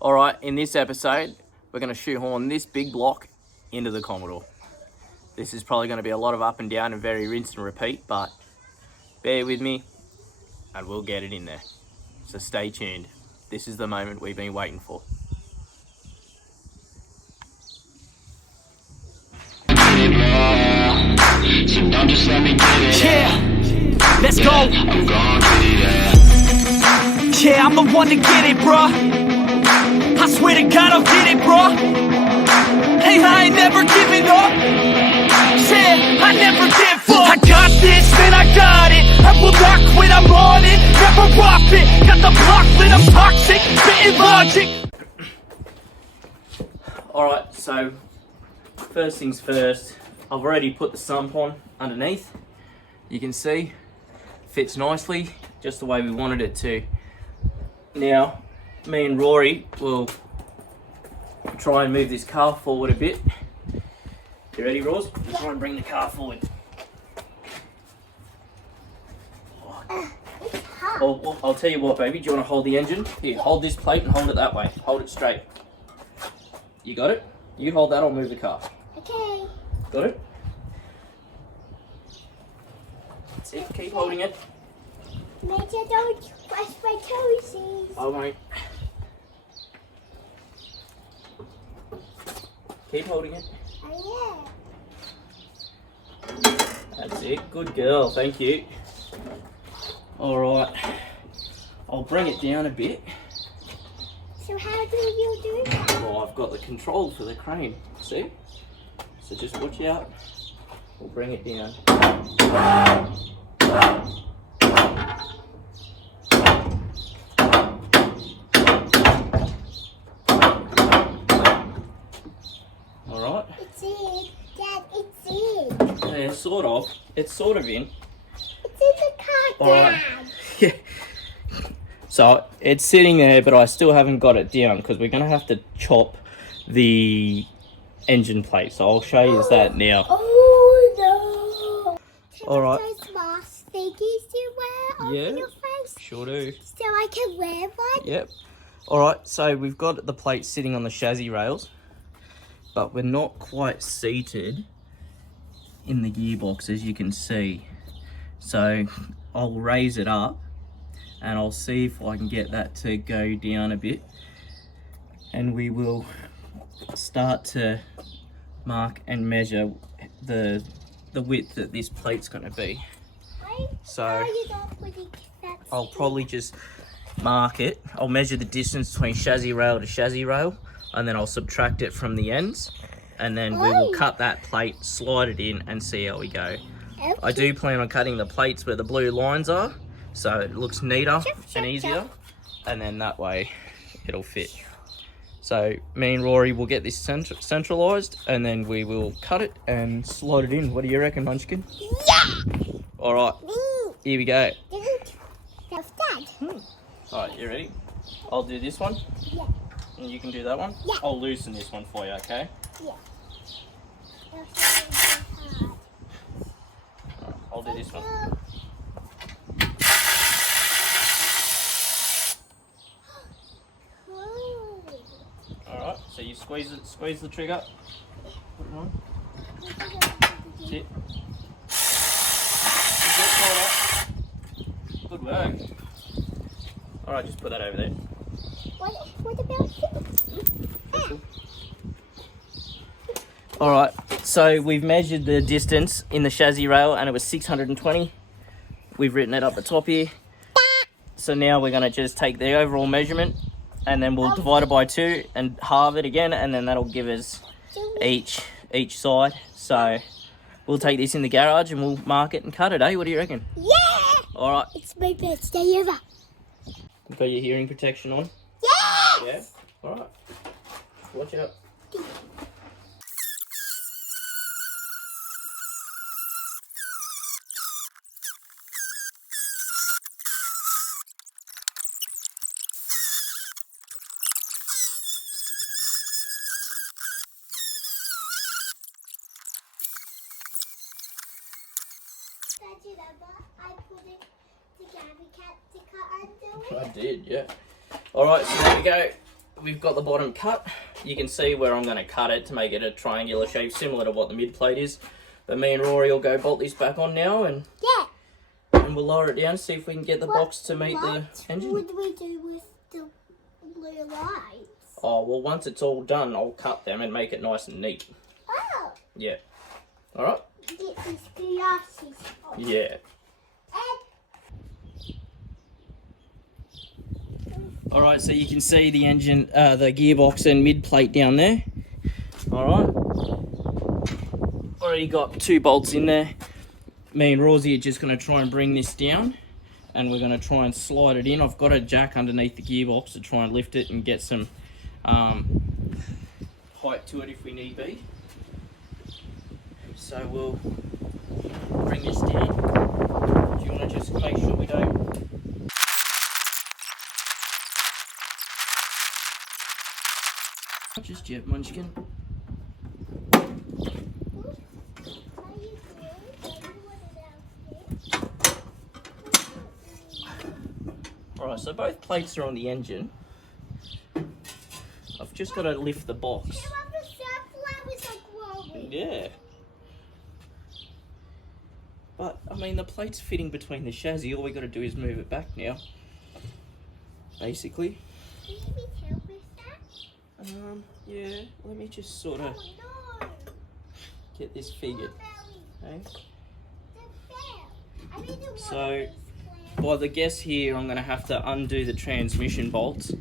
Alright, in this episode, we're going to shoehorn this big block into the Commodore. This is probably going to be a lot of up and down and very rinse and repeat, but bear with me and we'll get it in there. So stay tuned. This is the moment we've been waiting for. So don't just let me get it. Yeah, let's go. I'm gon' get it, Yeah, I'm the one to get it, bruh. I swear to God I'll get it, bruh. Hey, I ain't never giving up. Yeah, I never give up. I got this, man, I got it. I will not quit, I'm on it. Never rock it. Got the block lit, I'm toxic. Spitting logic. Alright, so first things first, I've already put the sump on underneath. You can see, fits nicely, just the way we wanted it to. Now, me and Rory will try and move this car forward a bit. You ready, Roz? We'll try and bring the car forward. I'll tell you what, baby, do you want to hold the engine? Here, hold this plate and hold it that way. Hold it straight. You got it? You hold that, I'll move the car. Okay. Got it? That's it, keep holding it. Major, don't wash my toesies. I won't. Keep holding it. Oh, That's it, good girl, thank you. Alright, I'll bring it down a bit. yeah. So how do you do that? Well, I've got the control for the crane, see? So just watch out. We'll bring it down. Alright? It's in. Dad, it's in. Yeah, sort of. It's sort of in. It's in the car, Alright. Dad. Yeah. So it's sitting there, but I still haven't got it down because we're going to have to chop the engine plate. So I'll show you that now. Oh, no. Alright. Those mask thingies you wear on Yeah. your face Sure do. so I can wear one? Yep. Alright, so we've got the plate sitting on the chassis rails, but we're not quite seated in the gearbox, as you can see. So I'll raise it up and I'll see if I can get that to go down a bit, and we will start to mark and measure the width that this plate's going to be. So I'll probably just mark it. I'll measure the distance between chassis rail to chassis rail, and then I'll subtract it from the ends, and then we will cut that plate, slide it in, and see how we go. I do plan on cutting the plates where the blue lines are, so it looks neater and easier, and then that way it'll fit. So me and Rory will get this centralised, and then we will cut it and slide it in. What do you reckon, Munchkin? Yeah! Alright, here we go. That's Dad. Alright, you ready? I'll do this one. Yeah. And you can do that one? Yeah. I'll loosen this one for you, okay? Yeah. Alright, I'll do this one. Alright, so you squeeze the trigger. Put it on. That's it. Good work. Alright, just put that over there. What about you? Alright, so we've measured the distance in the chassis rail and it was 620. We've written it up the top here. So now we're going to just take the overall measurement and then we'll divide it by 2 and halve it again, and then that'll give us each side. So we'll take this in the garage and we'll mark it and cut it, eh? What do you reckon? Yeah! Alright. It's my birthday ever. You got your hearing protection on? Yeah! Yeah? Alright. Watch out. Did you remember I put it to Gabby Cat to cut under it? I did, yeah. Alright, so there we go. we've got the bottom cut. You can see where I'm going to cut it to make it a triangular shape, similar to what the mid plate is. But me and Rory will go bolt this back on now, and we'll lower it down, see if we can get the box to meet the engine. What would we do with the blue lights? Oh, well, once it's all done, I'll cut them and make it nice and neat. Oh. Yeah. All right? Get these glasses off. Yeah. All right, so you can see the engine, the gearbox and mid plate down there. All right. Already got 2 bolts in there. Me and Rosie are just going to try and bring this down, and we're going to try and slide it in. I've got a jack underneath the gearbox to try and lift it and get some height to it if we need be. So we'll bring this down. Do you want to just make sure we don't... Just yet, Munchkin. Alright, so both plates are on the engine. I've just got to lift the box. Yeah. But, I mean, the plate's fitting between the chassis. All we got to do is move it back now. Basically. Yeah, let me just sort of get this figured. Okay. So, by the guess here, I'm going to have to undo the transmission bolts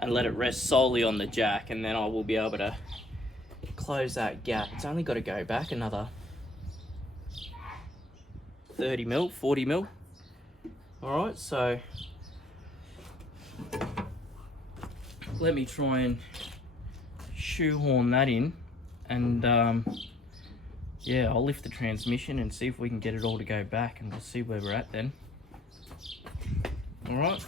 and let it rest solely on the jack, and then I will be able to close that gap. It's only got to go back another 30 mil, 40 mil. Alright, so let me try and shoehorn that in, and yeah, I'll lift the transmission and see if we can get it all to go back, and we'll see where we're at then. Alright.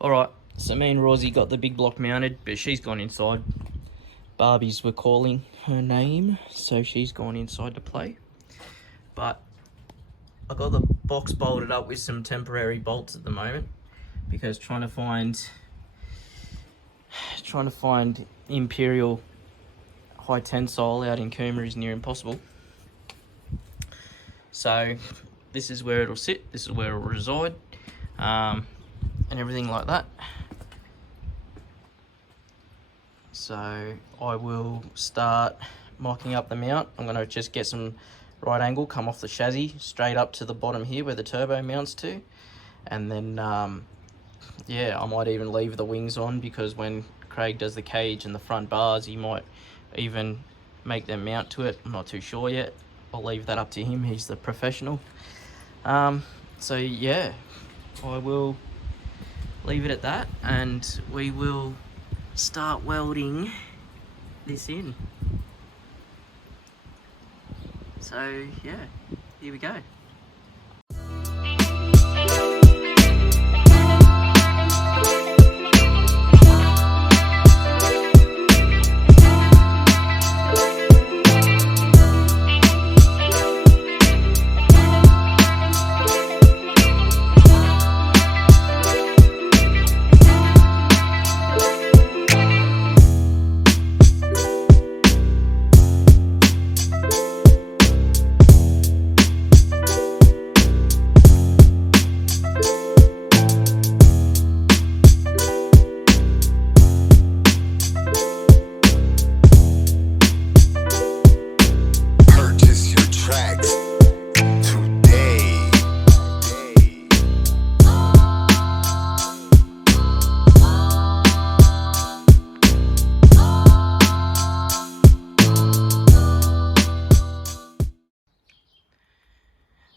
Alright, so me and Rosie got the big block mounted, but she's gone inside. Barbies were calling her name, so she's gone inside to play. But I got the box bolted up with some temporary bolts at the moment, because trying to find Imperial high tensile out in Cooma is near impossible. So this is where it'll sit, this is where it'll reside, and everything like that. So I will start mocking up the mount. I'm going to just get some right angle, come off the chassis straight up to the bottom here where the turbo mounts to, and then yeah, I might even leave the wings on, because when Craig does the cage and the front bars, he might even make them mount to it. I'm not too sure yet. I'll leave that up to him, he's the professional. So yeah, I will leave it at that, and we will start welding this in. So yeah, here we go.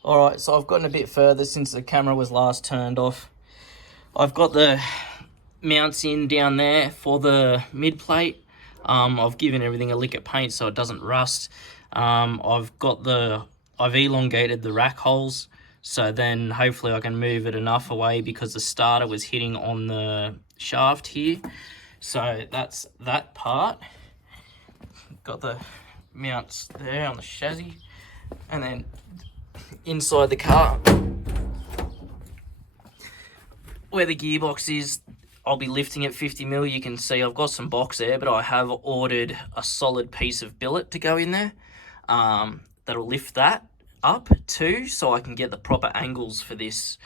Alright, so I've gotten a bit further since the camera was last turned off. I've got the mounts in down there for the mid plate. I've given everything a lick of paint so it doesn't rust. I've elongated the rack holes, so then hopefully I can move it enough away, because the starter was hitting on the shaft here. So that's that part. Got the mounts there on the chassis, and then inside the car where the gearbox is, I'll be lifting at 50mm. You can see I've got some box there, but I have ordered a solid piece of billet to go in there. That'll lift that up too, so I can get the proper angles for this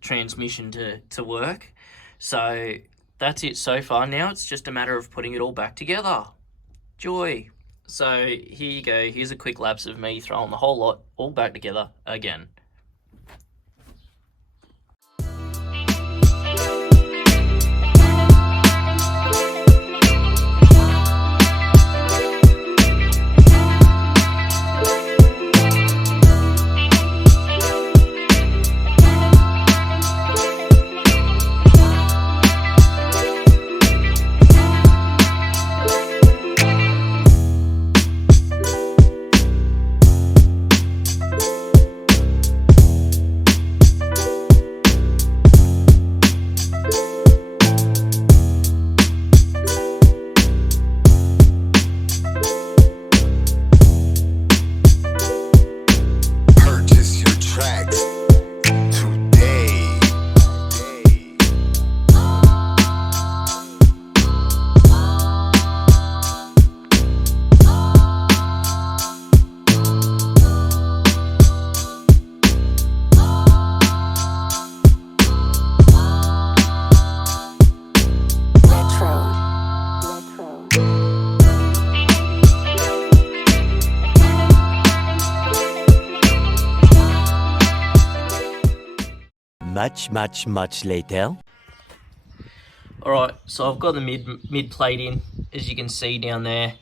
transmission to work. So that's it so far. Now it's just a matter of putting it all back together. Joy. So here you go. Here's a quick lapse of me throwing the whole lot all back together again. Much later. Alright, so I've got the mid plate in. As you can see down there,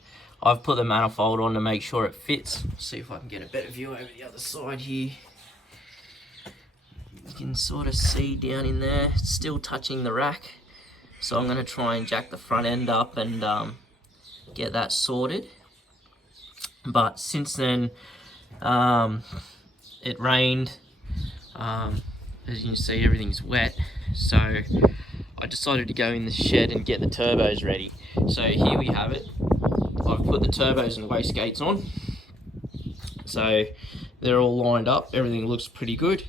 I've put the manifold on to make sure it fits. See if I can get a better view over the other side here. You can sort of see down in there, it's still touching the rack. So I'm going to try and jack the front end up and get that sorted. But since then, it rained. As you can see, everything's wet, so I decided to go in the shed and get the turbos ready. So here we have it. I've put the turbos and wastegates on, so they're all lined up. Everything looks pretty good,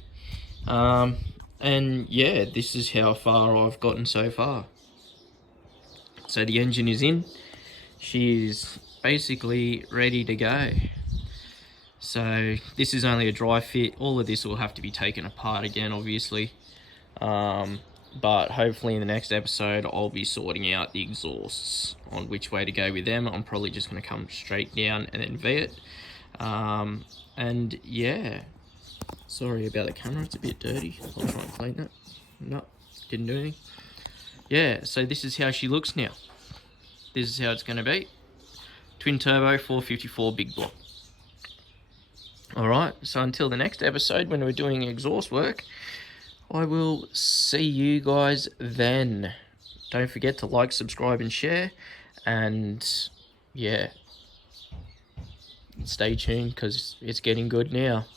and yeah, this is how far I've gotten so far. So the engine is in. She is basically ready to go. So this is only a dry fit. All of this will have to be taken apart again, obviously. But hopefully in the next episode, I'll be sorting out the exhausts on which way to go with them. I'm probably just going to come straight down and then V it. And yeah, sorry about the camera. It's a bit dirty. I'll try and clean it. No, didn't do anything. Yeah, so this is how she looks now. This is how it's going to be. Twin turbo 454 big block. Alright, so until the next episode when we're doing exhaust work, I will see you guys then. Don't forget to like, subscribe and share, and yeah, stay tuned because it's getting good now.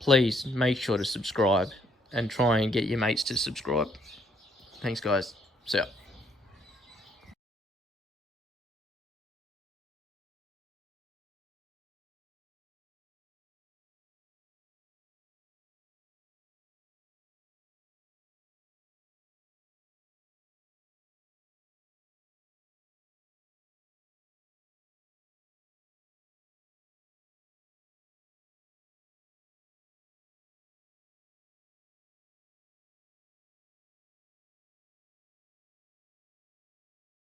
Please make sure to subscribe and try and get your mates to subscribe. Thanks guys, see ya.